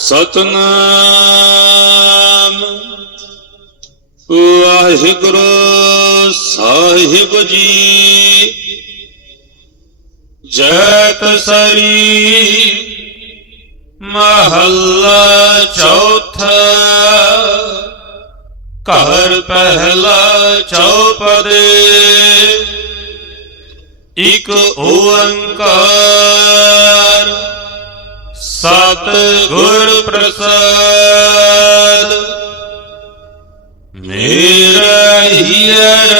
ਸਤਨਾਮ। ਵਾਹਿਗੁਰੂ ਸਾਹਿਬ ਜੀ। ਜੈਤ ਸਰੀ ਮਹੱਲਾ ਚੌਥਾ। ਘਰ ਪਹਿਲਾ ਚੌਪਦੇ। ਇਕ ਓੰਕਾਰ। ਸਤ ਗੁਰ ਪ੍ਰਸਾਦ। ਮੇਰਾ ਹੀਰ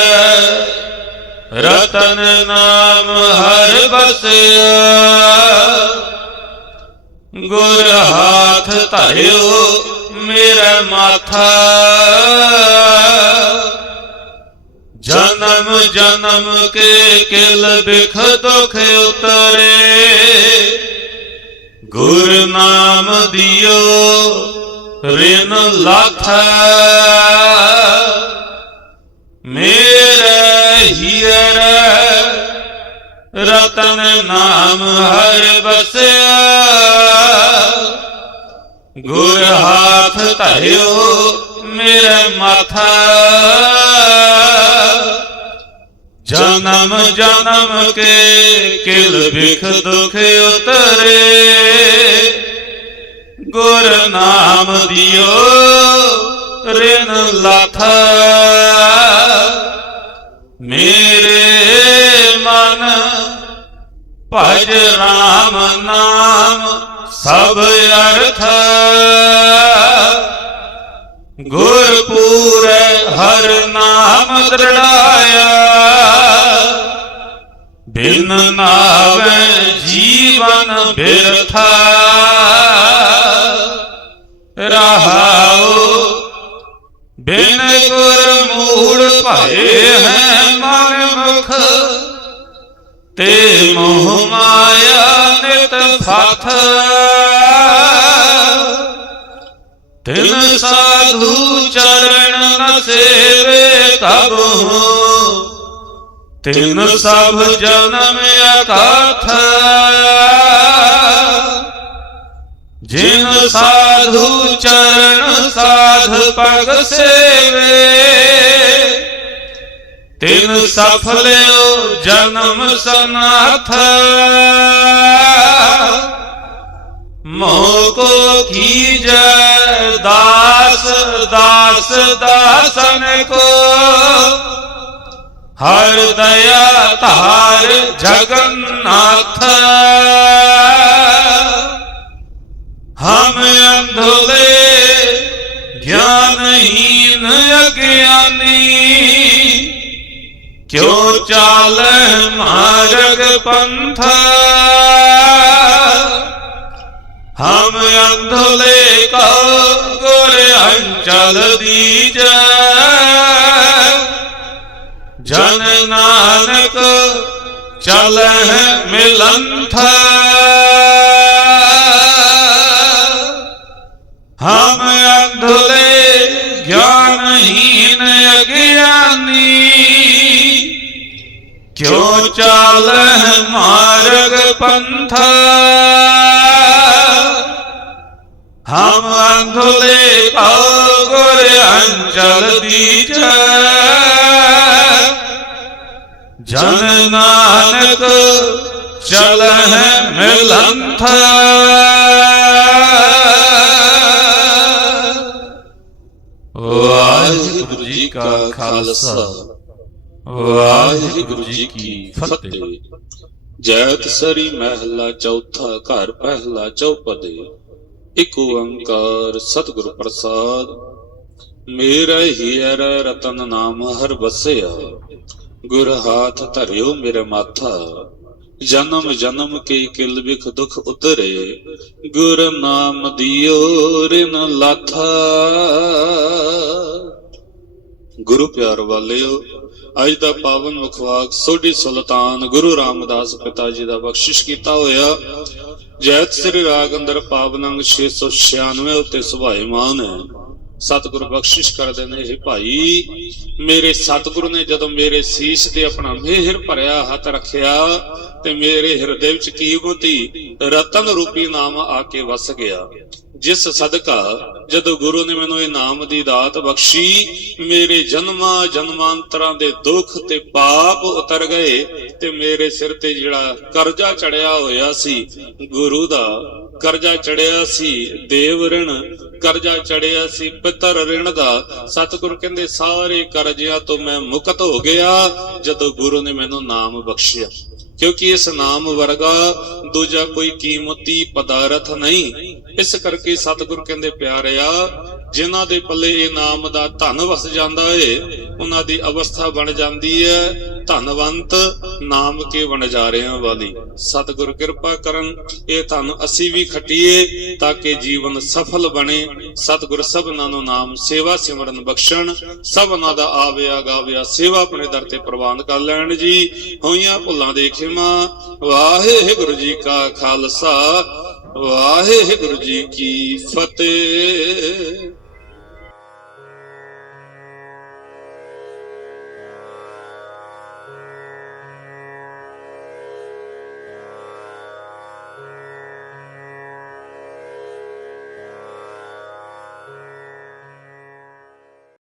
ਰਤਨ ਨਾਮ ਹਰ ਬਸਿਆ ਗੁਰ ਹਾਥ ਧਰਿਓ ਮੇਰਾ ਮਾਥਾ। ਜਨਮ ਜਨਮ ਕੇ ਕਿਲ ਬਿਖ ਦੁਖ ਉਤਰੇ। ਨਾਮ ਦਿਓ, ਰਿਨ ਲਾਥਾ ਮੇਰੇ ਹੀਰ, ਰਤਨ ਨਾਮ ਹਰ ਬਸਿਆ ਗੁਰ ਹਾਥ ਧਰਿਓ ਮੇਰੇ ਮਾਥਾ। ਜਨਮ ਜਨਮ ਕੇ ਕਿਲ ਬਿਖ ਦੁਖ ਉਤਰੇ। ਗੁਰ ਨਾਮ ਦਿਓ, ਰਿਨ ਲਾਥਾ। ਮੇਰੇ ਮਨ ਭਜ ਰਾਮ ਨਾਮ, ਸਭ ਅਰਥ। ਗੁਰਪੂਰੇ ਹਰ ਨਾਮ ਦ੍ਰਿੜਾਇਆ। ਬਿਨ ਨਾਵੇ ਜੀਵਨ ਬਿਰਥਾ। ਰਹਾਉ, ਬਿਨ ਗੁਰ ਮੂੜ ਭਏ ਹੈ ਮਨ ਮੁਖ। ਤੇ ਮੋਹ ਮਾਇਆ ਨਿਤ ਫਥ ਤਿਨ ਸਾਧੂ ਚਰਨ ਨ ਸੇਵੇ ਕਬਹੂ ਤਿਨ ਸਭ ਜਨਮ ਅਕਾਥ। ਜਿਨ ਸਾਧੂ ਚਰਨ ਸਾਧ ਪਗ ਸੇਵੇ। ਤਿਨ ਸਫਲਿਓ ਜਨਮ ਸਨਾਥ। ਮੋਹ ਕੋ ਕੀਜੈ ਦਾਸ ਦਾਸ ਦਾਸਨ ਕੋ। ਹਰ ਦਇਆ ਧਾਰ ਜਗਨਨਾਥ। ਹਮ ਅੰਧਲੇ ਗਿਆਨਹੀਨ ਅਗਿਆਨੀ, ਕਿਉ ਚਾਲੈ ਮਾਰਗ ਪੰਥ? ਹਮ ਅੰਧਲੇ ਕਉ ਗੁਰ ਅੰਚਲ ਦੀਜੈ। ਜਨ ਨਾਨਕ ਚਲਹਿ ਮਿਲੰਥ ਹਮ ਅੰਧਲੇ ਗਿਆਨਹੀਨ ਅਗਿਆਨੀ, ਕਿਉ ਚਾਲਹਿ ਮਾਰਗ ਪੰਥ? ਹਮ ਅੰਧਲੇ ਕਉ ਗੁਰ ਅੰਚਲ ਦੀਜੈ। ਜਨ ਨਾਨਕ ਚਲਹਿ ਮਿਲੰਥ। ਵਾਹਿਗੁਰੂ ਜੀ ਕਾ ਖਾਲਸਾ, ਵਾਹਿਗੁਰੂ ਜੀ ਕੀ ਫਤਿਹ। ਜੈਤ ਸਰੀ ਮਹਿਲਾ ਚੌਥਾ, ਘਰ ਪਹਿਲਾ ਚੌਪਦੇ। ਇਕ ਓੰਕਾਰ ਸਤਿਗੁਰ ਪ੍ਰਸਾਦ। ਮੇਰਾ ਹੀਰ ਰਤਨ ਨਾਮ ਹਰ ਬਸਿਆ ਗੁਰ ਹਾਥ ਧਰਿਓ ਮੇਰੇ ਮਾਥਾ, ਜਨਮ ਜਨਮ ਕੇ ਕਿਲ ਬਿਖ ਦੁਖ ਉਤਰੇ, ਗੁਰ ਨਾਮ ਦਿਓ ਰਿਨ ਲਾਥਾ। ਗੁਰੂ ਪਿਆਰ ਵਾਲਿਓ, ਅੱਜ ਦਾ ਪਾਵਨ ਮੁਖਵਾਕ ਸੋਢੀ ਸੁਲਤਾਨ ਗੁਰੂ ਰਾਮਦਾਸ ਪਿਤਾ ਜੀ ਦਾ ਬਖਸ਼ਿਸ਼ ਕੀਤਾ ਹੋਇਆ। ਜੈਤ ਸ੍ਰੀ ਰਾਗ ਅੰਦਰ ਪਾਵਨ ਅੰਗ 696 ਉੱਤੇ ਸੁਭਾਈਮਾਨ ਹੈ। ਸਤਿਗੁਰ ਬਖਸ਼ਿਸ਼ ਕਰਦੇ ਨੇ ਇਹ ਭਾਈ। ਮੇਰੇ ਸਤਿਗੁਰੂ ਨੇ ਜਦੋਂ ਮੇਰੇ ਸੀਸ ਤੇ ਆਪਣਾ ਮਿਹਰ ਭਰਿਆ, ਹੱਥ ਰੱਖਿਆ, ਤੇ ਮੇਰੇ ਹਿਰਦੇ ਵਿੱਚ ਕੀਮਤੀ ਰਤਨ ਰੂਪੀ ਨਾਮ ਆ ਕੇ ਵਸ ਗਿਆ। ਜਿਸ ਸਦਕਾ ਜਦੋਂ ਗੁਰੂ ਨੇ ਮੈਨੂੰ ਇਹ ਨਾਮ ਦੀ ਦਾਤ ਬਖਸ਼ੀ, ਮੇਰੇ ਜਨਮਾਂ ਜਨਮਾਂਤਰਾਂ ਦੇ ਦੁੱਖ ਤੇ ਪਾਪ ਉਤਰ ਗਏ ਤੇ ਮੇਰੇ ਸਿਰ ਤੇ ਜਿਹੜਾ ਕਰਜ਼ਾ ਚੜਿਆ ਹੋਇਆ ਸੀ, ਗੁਰੂ ਦਾ ਕਰਜ਼ਾ ਚੜਿਆ ਸੀ, ਦੇਵ ਰਿਣ, ਕਰਜ਼ਾ ਚੜਿਆ ਸੀ, ਪਿਤਰ ਰਿਣ ਦਾ। ਸਤਿਗੁਰ ਕਹਿੰਦੇ, ਸਾਰੇ ਕਰਜ਼ਿਆਂ ਤੋਂ ਮੈਂ ਮੁਕਤ ਹੋ ਗਿਆ, ਜਦੋਂ ਗੁਰੂ ਨੇ ਮੈਨੂੰ ਨਾਮ ਬਖਸ਼ਿਆ। ਕਿਉਂਕਿ ਇਸ ਨਾਮ ਵਰਗਾ ਦੂਜਾ ਕੋਈ ਕੀਮਤੀ ਪਦਾਰਥ ਨਹੀਂ। ਇਸ ਕਰਕੇ ਸਤਿਗੁਰ ਕਹਿੰਦੇ, ਪਿਆਰਿਆ ਜਿਨ੍ਹਾਂ ਦੇ ਪੱਲੇ ਇਹ ਨਾਮ ਦਾ ਧਨ ਵਸ ਜਾਂਦਾ ਏ, ਉਹਨਾਂ ਦੀ ਅਵਸਥਾ ਬਣ ਜਾਂਦੀ ਹੈ ਧਨਵੰਤ ਨਾਮ ਕੇ ਵਣਜਾਰਿਆਂ ਵਾਲੀ। ਸਤਿਗੁਰ ਕਿਰਪਾ ਕਰਨ, ਇਹ ਧਨ ਅਸੀਂ ਵੀ ਖਟੀਏ ਤਾਂ ਕਿ ਜੀਵਨ ਸਫਲ ਬਣੇ। ਸਤਿਗੁਰ ਸਭਨਾਂ ਨੂੰ ਨਾਮ ਸੇਵਾ ਸਿਮਰਨ ਬਖਸ਼ਣ। ਸਭਨਾਂ ਦਾ ਆਵਿਆ ਗਾਵਿਆ ਸੇਵਾ ਆਪਣੇ ਦਰ ਤੇ ਪ੍ਰਵਾਨ ਕਰ ਲੈਣ ਜੀ। ਹੋਈਆਂ ਭੁੱਲਾਂ ਦੇ ਖਿਮਾ, ਵਾਹਿਗੁਰੂ ਜੀ ਕਾ ਖਾਲਸਾ, ਵਾਹਿਗੁਰੂ ਜੀ ਕੀ ਫਤਿਹ।